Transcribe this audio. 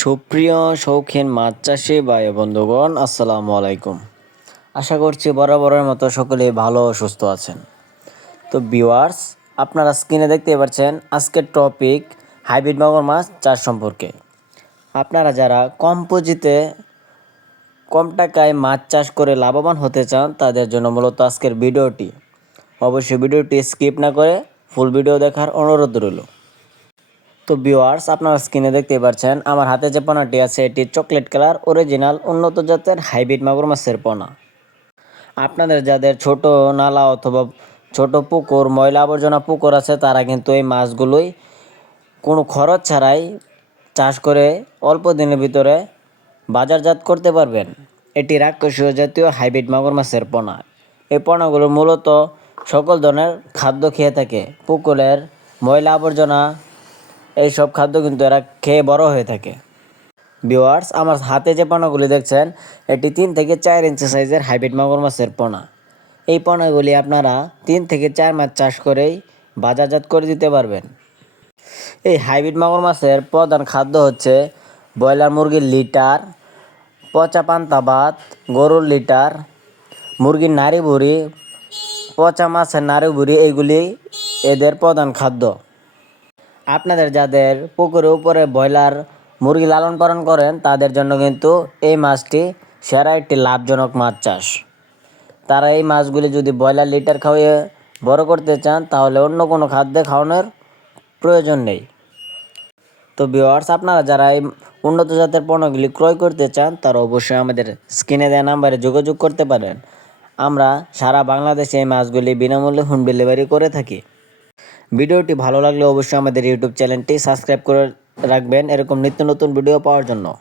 সুপ্রিয় শৌখিন মাছ চাষি ভাই বন্ধুগণ, আসসালামু আলাইকুম। আশা করছি বরাবরের মতো সকলেই ভালো সুস্থ আছেন। তো ভিউয়ার্স, আপনারা স্ক্রিনে দেখতে পাচ্ছেন আজকের টপিক হাইব্রিড মাগুর মাছ চাষ সম্পর্কে। আপনারা যারা কম পুঁজিতে কম টাকায় মাছ চাষ করে লাভবান হতে চান, তাদের জন্য মূলত আজকের ভিডিওটি। অবশ্যই ভিডিওটি স্কিপ না করে ফুল ভিডিও দেখার অনুরোধ রইল। তো ভিউয়ার্স আপনারা স্ক্রিনে দেখতে পাচ্ছেন আমার হাতে যে পোনাটি আছে, এটি চকলেট কালার অরিজিনাল উন্নত জাতের হাইব্রিড মাগুর মাছের পোনা। আপনাদের যাদের ছোট নালা অথবা ছোট পুকুর, ময়লা আবর্জনা পুকুর আছে, তারা কিন্তু এই মাছগুলোই কোনো খরচ ছাড়াই চাষ করে অল্প দিনের ভিতরে বাজারজাত করতে পারবেন। এটি রাক্ষসীয় জাতীয় হাইব্রিড মাগুর মাছের পোনা। এই পোনাগুলো মূলত সকল ধরনের খাদ্য খেয়ে থাকে। পুকুরের ময়লা আবর্জনা এইসব খাদ্য কিন্তু এরা খেয়ে বড় হয়ে থাকে। ভিওয়ার্স আমার হাতে যে পোনাগুলি দেখছেন, এটি তিন থেকে চার ইঞ্চি সাইজের হাইব্রিড মাগুর মাছের পোনা এই পোনাগুলি আপনারা তিন থেকে চার মাস চাষ করেই বাজারজাত করে দিতে পারবেন। এই হাইব্রিড মাগুর মাছের প্রধান খাদ্য হচ্ছে ব্রয়লার মুরগির লিটার, পচা পান্তা ভাত, গরুর লিটার, মুরগির নাড়ি ভুড়ি পচা মাছের নাড়ি ভুড়ি এইগুলি এদের প্রধান খাদ্য। আপনাদের যাদের পুকুরের উপরে ব্রয়লার মুরগি লালন পালন করেন, তাদের জন্য কিন্তু এই মাছটি সেরা একটি লাভজনক মাছ চাষ। তারা এই মাছগুলি যদি ব্রয়লার লিটার খাওয়িয়ে বড় করতে চান, তাহলে অন্য কোনো খাদ্যে খাওয়ানোর প্রয়োজন নেই। তো ভিওয়ার্স আপনারা যারা এই উন্নত জাতের পণ্যগুলি ক্রয় করতে চান, তারা অবশ্যই আমাদের স্ক্রিনে দেওয়া নাম্বারে যোগাযোগ করতে পারেন। আমরা সারা বাংলাদেশে এই মাছগুলি বিনামূল্যে হোম ডেলিভারি করে থাকি। ভিডিওটি ভালো লাগলে অবশ্যই আমাদের ইউটিউব চ্যানেলটি সাবস্ক্রাইব করে রাখবেন। এরকম নিত্য নতুন ভিডিও পাওয়ার জন্য।